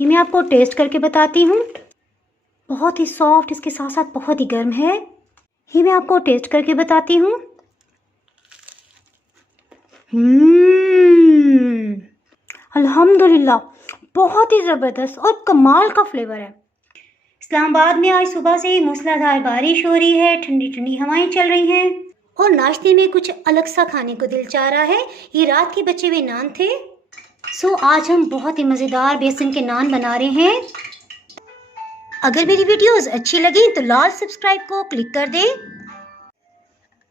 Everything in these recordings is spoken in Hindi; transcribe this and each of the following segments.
ये मैं आपको टेस्ट करके बताती हूँ। बहुत ही सॉफ्ट, इसके साथ साथ बहुत ही गर्म है। ये मैं आपको टेस्ट करके बताती हूँ। अल्हम्दुलिल्लाह, बहुत ही ज़बरदस्त और कमाल का फ्लेवर है। इस्लामाबाद में आज सुबह से ही मूसलाधार बारिश हो रही है, ठंडी ठंडी हवाएं चल रही हैं और नाश्ते में कुछ अलग सा खाने को दिल चाह रहा है। ये रात के बचे हुए नान थे। आज हम बहुत ही मज़ेदार बेसन के नान बना रहे हैं। अगर मेरी वीडियोस अच्छी लगी तो लाल सब्सक्राइब को क्लिक कर दें।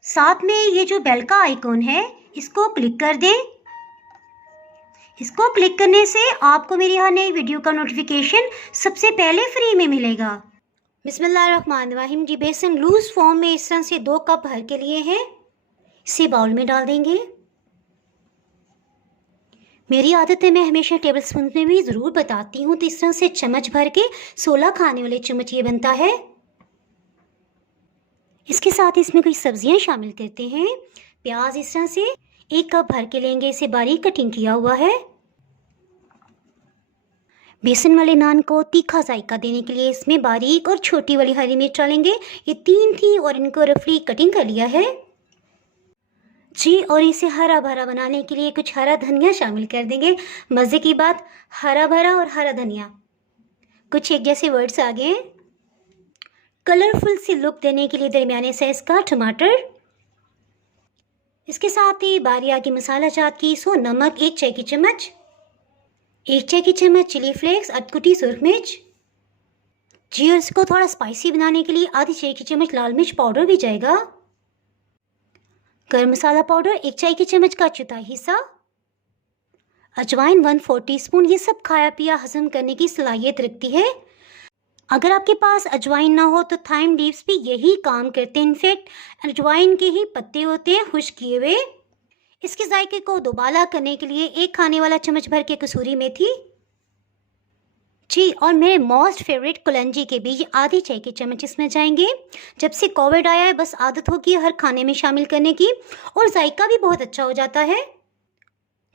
साथ में ये जो बेल का आइकॉन है इसको क्लिक कर दें। इसको क्लिक करने से आपको मेरी हर नई वीडियो का नोटिफिकेशन सबसे पहले फ्री में मिलेगा। बिस्मिल्लाहिर्रहमानिर्रहीम। जी बेसन लूज फॉर्म में इस तरह से 2 कप भर के लिए हैं। इसे बाउल में डाल देंगे। मेरी आदत है मैं हमेशा टेबल स्पून में भी ज़रूर बताती हूँ, तो इस तरह से चम्मच भर के 16 खाने वाले चम्मच ये बनता है। इसके साथ इसमें कुछ सब्जियां शामिल करते हैं। प्याज इस तरह से 1 कप भर के लेंगे, इसे बारीक कटिंग किया हुआ है। बेसन वाले नान को तीखा जायका देने के लिए इसमें बारीक और छोटी वाली हरी मिर्च डालेंगे। ये 3 थी और इनको रफली कटिंग कर लिया है जी। और इसे हरा भरा बनाने के लिए कुछ हरा धनिया शामिल कर देंगे। मज़े की बात, हरा भरा और हरा धनिया कुछ एक जैसे वर्ड्स आ गए। कलरफुल सी लुक देने के लिए दरमियाने साइज का टमाटर। इसके साथ ही बारी आ गई मसाला चाट की। नमक 1 चाय की चम्मच, 1 चाय की चम्मच चिली फ्लेक्स, अधकुटी सुरख मिर्च जी। और इसको थोड़ा स्पाइसी बनाने के लिए आधी चाय की चम्मच लाल मिर्च पाउडर भी जाएगा। गरम मसाला पाउडर 1 चाय की चम्मच का चौथाई हिस्सा, अजवाइन 1/4 टीस्पून। ये सब खाया पिया हजम करने की सलाहियत रखती है। अगर आपके पास अजवाइन ना हो तो थाइम लीव्स भी यही काम करते हैं। इनफैक्ट अजवाइन के ही पत्ते होते हैं खुश्क किए हुए। इसके जायके को दोबाला करने के लिए 1 खाने वाला चम्मच भर के कसूरी मेथी जी। और मेरे मोस्ट फेवरेट कलंजी के बीज आधी चाय के चम्मच इसमें जाएंगे। जब से कोविड आया है बस आदत होगी हर खाने में शामिल करने की और जायका भी बहुत अच्छा हो जाता है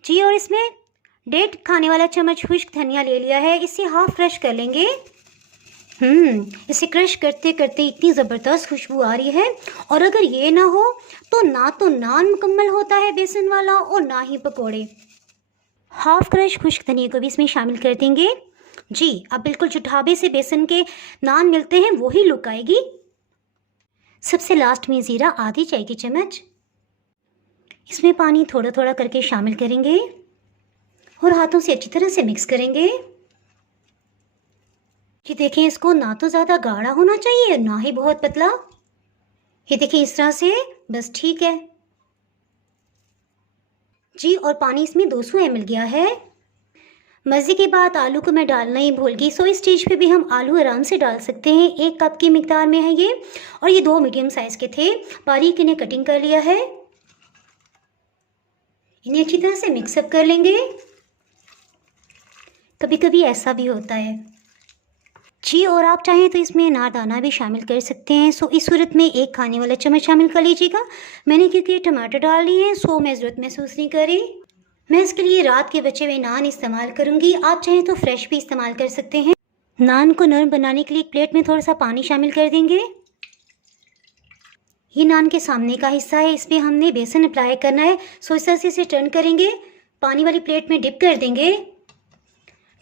जी। और इसमें 1.5 खाने वाला चम्मच खुश्क धनिया ले लिया है, इसे हाफ क्रश कर लेंगे। इसे क्रश करते करते इतनी ज़बरदस्त खुशबू आ रही है। और अगर ये ना हो तो नान मुकम्मल होता है बेसन वाला और ना ही पकोड़े। हाफ क्रश खुश्क धनिया को भी इसमें शामिल कर देंगे जी। अब बिल्कुल जो ढाबे से बेसन के नान मिलते हैं वही लुक आएगी। सबसे लास्ट में ज़ीरा आधी चाय की चम्मच। इसमें पानी थोड़ा थोड़ा करके शामिल करेंगे और हाथों से अच्छी तरह से मिक्स करेंगे। ये देखें, इसको ना तो ज़्यादा गाढ़ा होना चाहिए ना ही बहुत पतला। ये देखें इस तरह से बस ठीक है जी। और पानी इसमें 200 ml गया है। मज़े की बात, आलू को मैं डालना ही भूल गई। इस स्टेज पे भी हम आलू आराम से डाल सकते हैं। 1 कप की मिकदार में है ये और ये 2 मीडियम साइज़ के थे। बारीक इन्हें कटिंग कर लिया है। इन्हें अच्छी तरह से मिक्सअप कर लेंगे। कभी कभी ऐसा भी होता है जी। और आप चाहें तो इसमें नारदाना भी शामिल कर सकते हैं। इस सूरत में 1 खाने वाला चम्मच शामिल कर लीजिएगा। मैंने क्योंकि टमाटर डाल लिए हैं मैं ज़रूरत महसूस नहीं करी। मैं इसके लिए रात के बचे हुए नान इस्तेमाल करूंगी। आप चाहें तो फ्रेश भी इस्तेमाल कर सकते हैं। नान को नरम बनाने के लिए एक प्लेट में थोड़ा सा पानी शामिल कर देंगे। ये नान के सामने का हिस्सा है, इसमें हमने बेसन अप्लाई करना है। इस तरह से इसे टर्न करेंगे, पानी वाली प्लेट में डिप कर देंगे।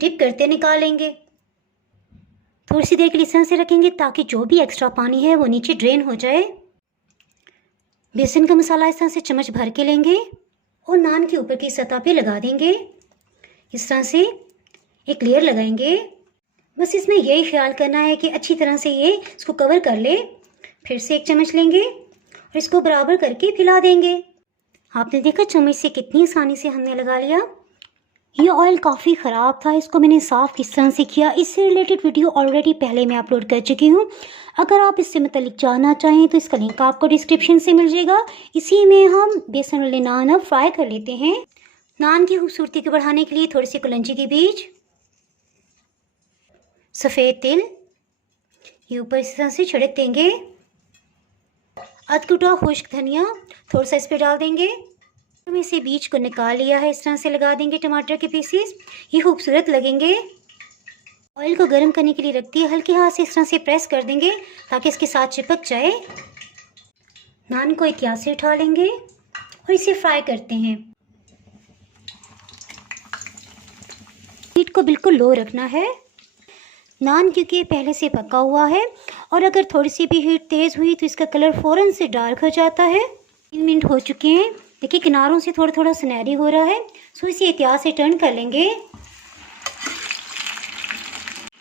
डिप करते निकालेंगे, थोड़ी सी देर के लिए इस तरह से रखेंगे ताकि जो भी एक्स्ट्रा पानी है वो नीचे ड्रेन हो जाए। बेसन का मसाला इस तरह से चम्मच भर के लेंगे और नान के ऊपर की सतह पे लगा देंगे। इस तरह से एक लेयर लगाएंगे। बस इसमें यही ख्याल करना है कि अच्छी तरह से ये इसको कवर कर ले। फिर से 1 चम्मच लेंगे और इसको बराबर करके फैला देंगे। आपने देखा चम्मच से कितनी आसानी से हमने लगा लिया। ये ऑयल काफ़ी ख़राब था, इसको मैंने साफ़ किस तरह से किया इससे रिलेटेड वीडियो ऑलरेडी पहले मैं अपलोड कर चुकी हूँ। अगर आप इससे मतलब जानना चाहें तो इसका लिंक आपको डिस्क्रिप्शन से मिल जाएगा। इसी में हम बेसन वाले नान अब फ्राई कर लेते हैं। नान की खूबसूरती को बढ़ाने के लिए थोड़ी सी कलंजी के बीज, सफ़ेद तिल ये ऊपर इस तरह से छिड़क देंगे। अधकुटा खुश्क धनिया थोड़ा सा इस पर डाल देंगे। हम इसे बीज को निकाल लिया है, इस तरह से लगा देंगे टमाटर के पीसेस, ये खूबसूरत लगेंगे। ऑयल को गर्म करने के लिए रख दिया, हल्के हाथ से इस तरह से प्रेस कर देंगे ताकि इसके साथ चिपक जाए। नान को एहतियात से उठा लेंगे और इसे फ्राई करते हैं। हीट को बिल्कुल लो रखना है। नान क्योंकि पहले से पका हुआ है और अगर थोड़ी सी भी हीट तेज़ हुई तो इसका कलर फ़ौरन से डार्क हो जाता है। 3 मिनट हो चुके हैं। देखिए किनारों से थोड़ा थोड़ा सुनहरी हो रहा है, सो इसे एहतियात से टर्न कर लेंगे।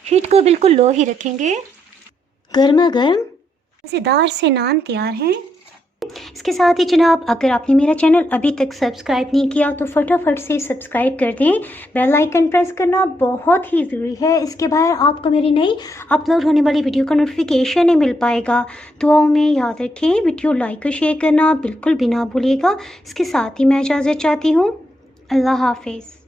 हीट को बिल्कुल लो ही रखेंगे। गर्मा गर्म मज़ेदार से नान तैयार हैं। इसके साथ ही जनाब, अगर आपने मेरा चैनल अभी तक सब्सक्राइब नहीं किया तो फटाफट से सब्सक्राइब कर दें। बेल आइकन प्रेस करना बहुत ही ज़रूरी है, इसके बाहर आपको मेरी नई अपलोड होने वाली वीडियो का नोटिफिकेशन नहीं मिल पाएगा। दुआओं में याद रखें, वीडियो लाइक और शेयर करना बिल्कुल भी ना भूलिएगा। इसके साथ ही मैं इजाज़त चाहती हूँ। अल्लाह हाफिज़।